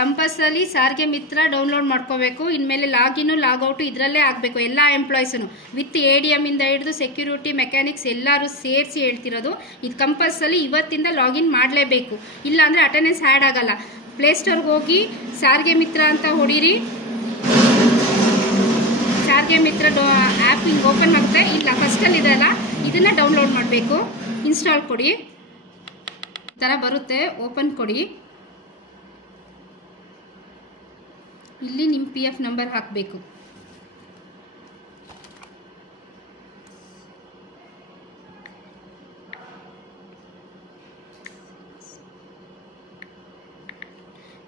Compulsory ಸಾರಿಗೆ ಮಿತ್ರ download ಮಾಡ್ಕೋಬೇಕು. ಇನ್ಮೇಲೆ ಲಾಗಿನ್ ಲಾಗೌಟು ಇದರಲ್ಲೇ ಆಗಬೇಕು. ಎಲ್ಲ ಎಂಪ್ಲಾಯೀಸನ್ನು ವಿತ್ ADM ಇಂದ ಹಿಡಿದು ಸೆಕ್ಯೂರಿಟಿ ಮೆಕ್ಯಾನಿಕ್ಸ್ ಎಲ್ಲರೂ ಸೇರಿಸಿ ಹೇಳ್ತಿರೋದು. ಇದು ಕಂಪಲ್ಸರಿ ಇವತ್ತಿಂದ ಲಾಗಿನ್ ಮಾಡಲೇಬೇಕು, ಇಲ್ಲಾಂದರೆ ಅಟೆಂಡೆನ್ಸ್ ಆ್ಯಡ್ ಆಗಲ್ಲ. ಪ್ಲೇಸ್ಟೋರ್ಗೆ ಹೋಗಿ ಸಾರಿಗೆ ಮಿತ್ರ ಅಂತ ಹೊಡೀರಿ. ಸಾರಿಗೆ ಮಿತ್ರ ಆ್ಯಪ್ ಹಿಂಗೆ ಓಪನ್ ಆಗುತ್ತೆ. ಇಲ್ಲ ಫಸ್ಟಲ್ಲಿ ಇದೆಯಲ್ಲ, ಇದನ್ನು ಡೌನ್ಲೋಡ್ ಮಾಡಬೇಕು. ಇನ್ಸ್ಟಾಲ್ ಕೊಡಿ, ಈ ಥರ ಬರುತ್ತೆ. ಓಪನ್ ಕೊಡಿ. ಇಲ್ಲಿ ನಿಮ್ಮ PF ನಂಬರ್ ಹಾಕಬೇಕು.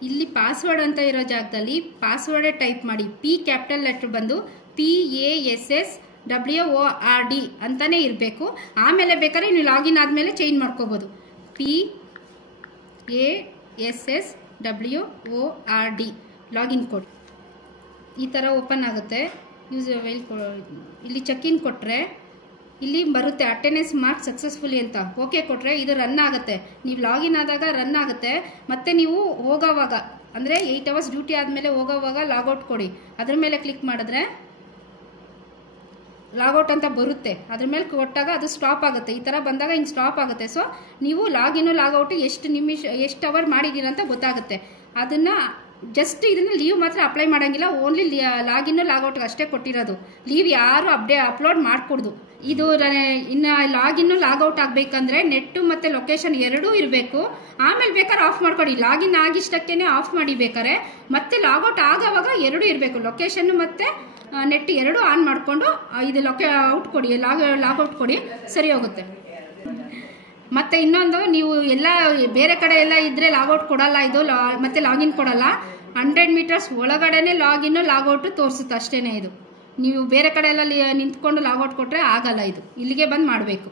ಇಲ್ಲಿ ಪಾಸ್ವರ್ಡ್ ಅಂತ ಇರೋ ಜಾಗದಲ್ಲಿ ಪಾಸ್ವರ್ಡೇ ಟೈಪ್ ಮಾಡಿ. P ಕ್ಯಾಪಿಟಲ್ ಲೆಟರ್ ಬಂದು PASSWORD ಅಂತಾನೆ ಇರಬೇಕು. ಆಮೇಲೆ ಬೇಕಾದ್ರೆ ನೀವು ಲಾಗಿನ್ ಆದಮೇಲೆ ಚೇಂಜ್ ಮಾಡ್ಕೋಬೋದು. PASSWORD ಲಾಗಿನ್ ಕೊಡಿ. ಈ ಥರ ಓಪನ್ ಆಗುತ್ತೆ. ಇಲ್ಲಿ ಚೆಕ್-ಇನ್ ಕೊಟ್ಟರೆ ಇಲ್ಲಿ ಬರುತ್ತೆ ಅಟೆಂಡೆನ್ಸ್ ಮಾರ್ಕ್ ಸಕ್ಸಸ್ಫುಲಿ ಅಂತ. ಓಕೆ ಕೊಟ್ಟರೆ ಇದು ರನ್ ಆಗುತ್ತೆ. ನೀವು ಲಾಗಿನ್ ಆದಾಗ ರನ್ ಆಗುತ್ತೆ. ಮತ್ತು ನೀವು ಹೋಗೋವಾಗ ಅಂದರೆ 8 hours ಡ್ಯೂಟಿ ಆದಮೇಲೆ ಹೋಗೋವಾಗ ಲಾಗೌಟ್ ಕೊಡಿ. ಅದ್ರ ಮೇಲೆ ಕ್ಲಿಕ್ ಮಾಡಿದ್ರೆ ಲಾಗೌಟ್ ಅಂತ ಬರುತ್ತೆ. ಅದ್ರ ಮೇಲೆ ಕೊಟ್ಟಾಗ ಅದು ಸ್ಟಾಪ್ ಆಗುತ್ತೆ. ಈ ಥರ ಬಂದಾಗ ಹಿಂಗೆ ಸ್ಟಾಪ್ ಆಗುತ್ತೆ. ಸೊ ನೀವು ಲಾಗಿನ್ ಲಾಗೌಟು ಎಷ್ಟು ಅವರ್ ಮಾಡಿದ್ದೀರ ಅಂತ ಗೊತ್ತಾಗುತ್ತೆ. ಅದನ್ನು ಜಸ್ಟ್ ಇದನ್ನು ಲೀವ್ ಮಾತ್ರ ಅಪ್ಲೈ ಮಾಡೋಂಗಿಲ್ಲ. ಓನ್ಲಿ ಲಾಗಿನ್ ಲಾಗೌಟ್ಗೆ ಅಷ್ಟೇ ಕೊಟ್ಟಿರೋದು. ಲೀವ್ ಯಾರು ಅಪ್ಲೋಡ್ ಮಾಡಿಕೊಡ್ದು. ಇದು ಇನ್ನು ಲಾಗಿನ್ ಲಾಗೌಟ್ ಆಗಬೇಕಂದ್ರೆ ನೆಟ್ಟು ಮತ್ತು ಲೊಕೇಶನ್ ಎರಡೂ ಇರಬೇಕು. ಆಮೇಲೆ ಬೇಕಾದ್ರೆ ಆಫ್ ಮಾಡ್ಕೊಡಿ. ಲಾಗಿನ್ ಆಗಿಷ್ಟಕ್ಕೇ ಆಫ್ ಮಾಡಿ ಬೇಕಾರೆ. ಮತ್ತೆ ಲಾಗೌಟ್ ಆಗೋವಾಗ ಎರಡೂ ಇರಬೇಕು. ಲೊಕೇಶನ್ ಮತ್ತು ನೆಟ್ ಎರಡೂ ಆನ್ ಮಾಡಿಕೊಂಡು ಇದು ಔಟ್ ಕೊಡಿ, ಲಾಗೌಟ್ ಕೊಡಿ, ಸರಿ ಹೋಗುತ್ತೆ. ಮತ್ತು ಇನ್ನೊಂದು, ನೀವು ಎಲ್ಲ ಬೇರೆ ಕಡೆ ಎಲ್ಲ ಇದ್ದರೆ ಲಾಗೌಟ್ ಕೊಡಲ್ಲ ಇದು, ಮತ್ತು ಲಾಗಿನ್ ಕೊಡಲ್ಲ. 100 meters ಒಳಗಡೆನೆ ಲಾಗಿನ್ ಲಾಗೌಟು ತೋರಿಸುತ್ತೆ ಅಷ್ಟೇ. ಇದು ನೀವು ಬೇರೆ ಕಡೆ ಎಲ್ಲ ನಿಂತ್ಕೊಂಡು ಲಾಗೌಟ್ ಕೊಟ್ಟರೆ ಆಗಲ್ಲ. ಇದು ಇಲ್ಲಿಗೆ ಬಂದು ಮಾಡಬೇಕು.